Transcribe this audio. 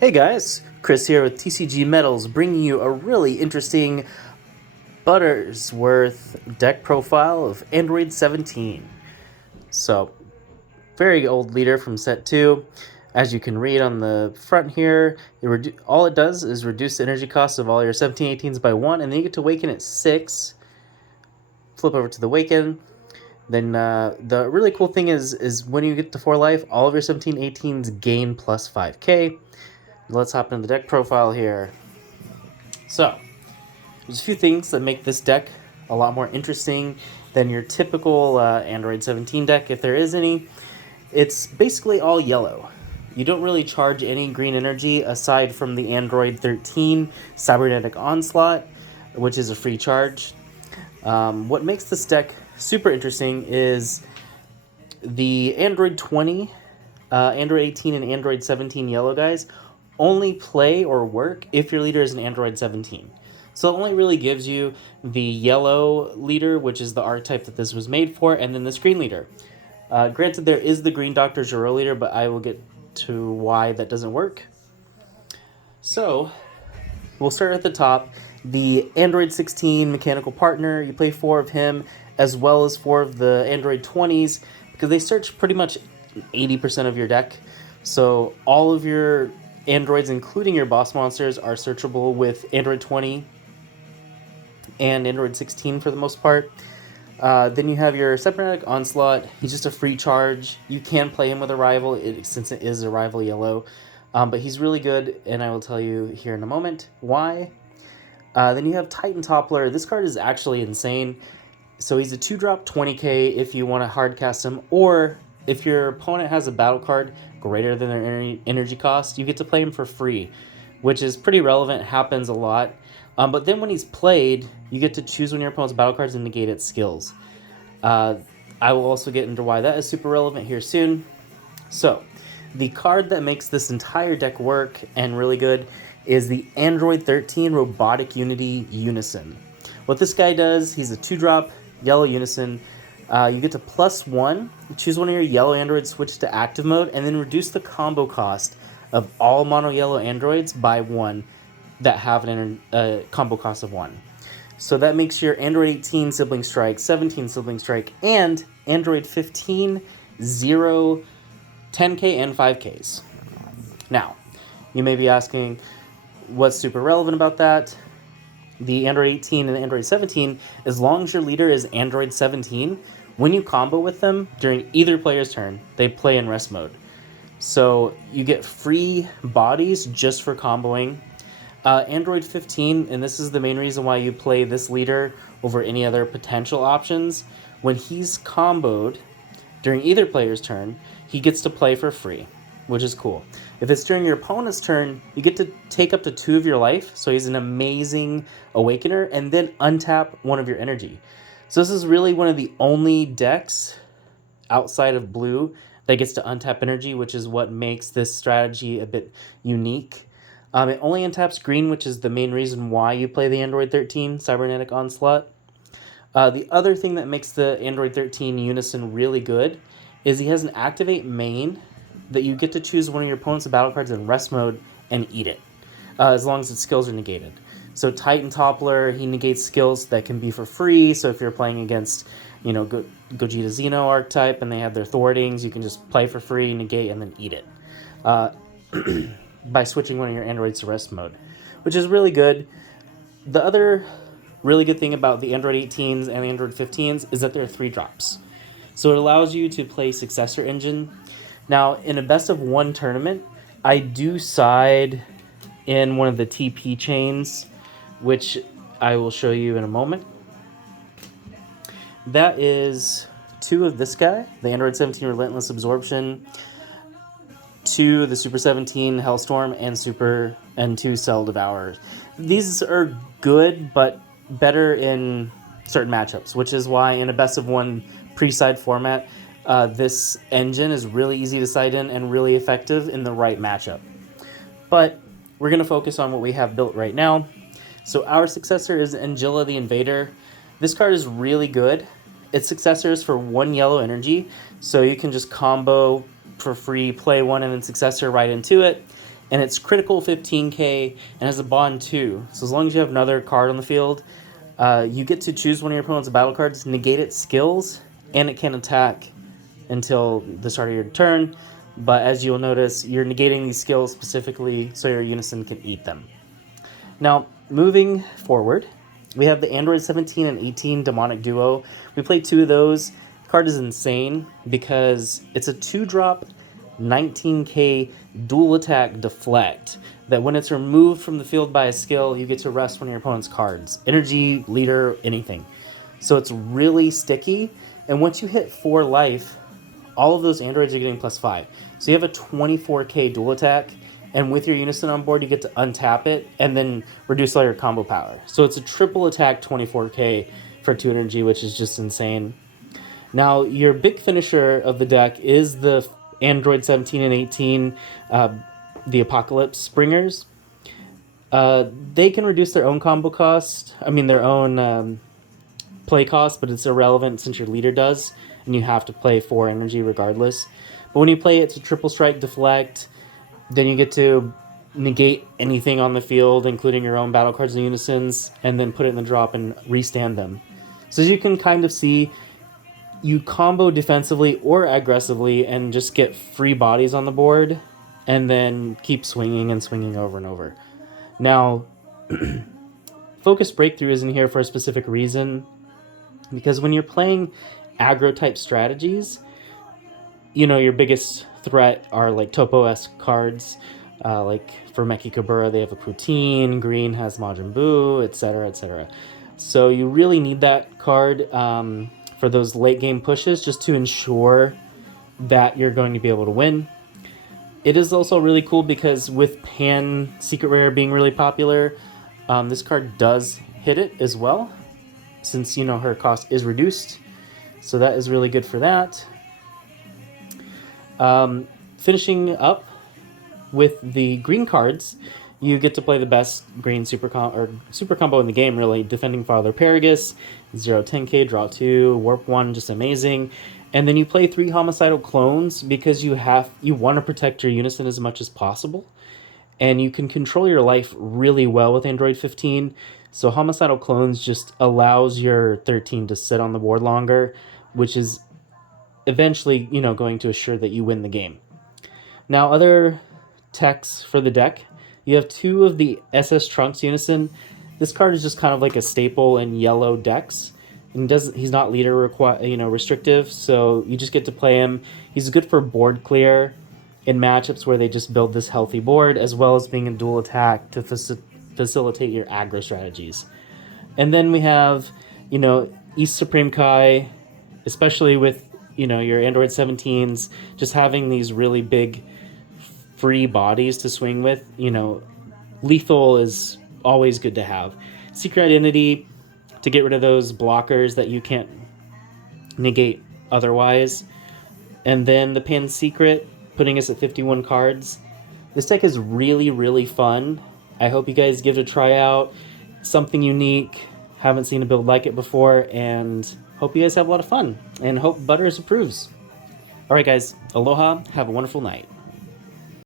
Hey guys, Chris here with TCG Metals, bringing you a really interesting Buttersworth deck profile of Android 17. So, very old leader from set 2. As you can read on the front here, all it does is reduce the energy cost of all your 1718s by 1, and then you get to Waken at 6. Flip over to the Waken. Then the really cool thing is when you get to 4 life, all of your 1718s gain plus 5k. Let's hop into the deck profile here. So, there's a few things that make this deck a lot more interesting than your typical Android 17 deck, if there is any. It's basically all yellow. You don't really charge any green energy aside from the Android 13 Cybernetic Onslaught, which is a free charge. What makes this deck super interesting is the Android 20, Android 18, and Android 17 yellow guys only play or work if your leader is an Android 17. So it only really gives you the yellow leader, which is the archetype that this was made for, and then this green leader. Granted, there is the green Dr. Giro leader, but I will get to why that doesn't work. So, we'll start at the top. The Android 16 mechanical partner, you play 4 of him, as well as 4 of the Android 20s, because they search pretty much 80% of your deck. So all of your androids, including your boss monsters, are searchable with Android 20 and Android 16 for the most part. Then you have your Cybernetic Onslaught. He's just a free charge. You can play him with a rival, since it is a rival yellow. But he's really good, and I will tell you here in a moment why. Then you have Titan Toppler. This card is actually insane. So he's a 2-drop 20k if you want to hardcast him, or if your opponent has a battle card greater than their energy cost, you get to play him for free, which is pretty relevant, happens a lot. But then when he's played, you get to choose one of your opponent's battle cards and negate its skills. I will also get into why that is super relevant here soon. So, the card that makes this entire deck work and really good is the Android 13 Robotic Unison. What this guy does, he's a 2-drop yellow Unison. You get to +1, choose one of your yellow androids, switch to active mode, and then reduce the combo cost of all mono yellow androids by 1 that have a combo cost of 1. So that makes your Android 18 Sibling Strike, 17 Sibling Strike, and Android 15 0, 10k, and 5ks. Now, you may be asking, what's super relevant about that? The Android 18 and the Android 17, as long as your leader is Android 17, when you combo with them during either player's turn, they play in rest mode. So you get free bodies just for comboing. Android 15, and this is the main reason why you play this leader over any other potential options, when he's comboed during either player's turn, he gets to play for free, which is cool. If it's during your opponent's turn, you get to take up to 2 of your life, so he's an amazing awakener, and then untap 1 of your energy. So this is really one of the only decks outside of blue that gets to untap energy, which is what makes this strategy a bit unique. It only untaps green, which is the main reason why you play the Android 13 Cybernetic Onslaught. The other thing that makes the Android 13 Unison really good is he has an activate main that you get to choose one of your opponent's battle cards in rest mode and eat it, as long as its skills are negated. So Titan Toppler, he negates skills that can be for free, so if you're playing against, Gogeta Xeno archetype and they have their thwartings, you can just play for free, negate, and then eat it. By switching one of your androids to rest mode, which is really good. The other really good thing about the Android 18s and the Android 15s is that they're 3-drops. So it allows you to play Successor Engine. Now, in a best of 1 tournament, I do side in one of the TP chains, which I will show you in a moment. That is 2 of this guy, the Android 17 Relentless Absorption, 2 the Super 17 Hellstorm, and 2 Cell Devourers. These are good, but better in certain matchups, which is why in a best of 1 pre-side format, this engine is really easy to side in and really effective in the right matchup. But we're going to focus on what we have built right now. So our successor is Angela the Invader. This card is really good. Its successor is for 1 yellow energy, so you can just combo for free, play 1 and then successor right into it. and it's critical 15k and has a bond 2. So as long as you have another card on the field, you get to choose one of your opponent's battle cards, negate its skills, and it can attack until the start of your turn. But as you'll notice, you're negating these skills specifically so your Unison can eat them. Now, moving forward, we have the Android 17 and 18 Demonic Duo. We played 2 of those. The card is insane because it's a 2-drop 19k dual attack deflect that when it's removed from the field by a skill, you get to rest one of your opponent's cards. Energy, leader, anything. So it's really sticky, and once you hit 4 life, all of those androids are getting +5. So you have a 24k dual attack, and with your Unison on board, you get to untap it and then reduce all your combo power. So it's a triple attack 24k for 2 energy, which is just insane. Now, your big finisher of the deck is the Android 17 and 18, the Apocalypse Springers. They can reduce their own combo cost, their own play cost, but it's irrelevant since your leader does, and you have to play 4 energy regardless. But when you play it, it's a triple strike deflect. Then you get to negate anything on the field, including your own battle cards and Unisons, and then put it in the drop and restand them. So as you can kind of see, you combo defensively or aggressively and just get free bodies on the board, and then keep swinging and swinging over and over. Now, Focus Breakthrough isn't here for a specific reason, because when you're playing aggro-type strategies, your biggest threat are like Topo-esque cards, like for Meki Kabura, they have a Poutine, Green has Majin Buu, etc., etc. So you really need that card for those late game pushes, just to ensure that you're going to be able to win. It is also really cool because with Pan Secret Rare being really popular, this card does hit it as well, since her cost is reduced. So that is really good for that. Finishing up with the green cards, you get to play the best green super combo in the game, really. Defending Father Paragus, 0-10k, draw 2, warp 1, just amazing. And then you play 3 homicidal clones because you want to protect your Unison as much as possible. And you can control your life really well with Android 15. So homicidal clones just allows your 13 to sit on the board longer, which is eventually, going to assure that you win the game. Now, other techs for the deck, you have 2 of the SS Trunks Unison. This card is just kind of like a staple in yellow decks, and he's not leader restrictive, so you just get to play him. He's good for board clear in matchups where they just build this healthy board, as well as being a dual attack to facilitate your aggro strategies. And then we have, East Supreme Kai, especially with your Android 17s, just having these really big free bodies to swing with. Lethal is always good to have. Secret Identity to get rid of those blockers that you can't negate otherwise. And then the Pan Secret, putting us at 51 cards. This deck is really, really fun. I hope you guys give it a try out. Something unique. Haven't seen a build like it before, and hope you guys have a lot of fun, and hope Butters approves. Alright guys, aloha, have a wonderful night.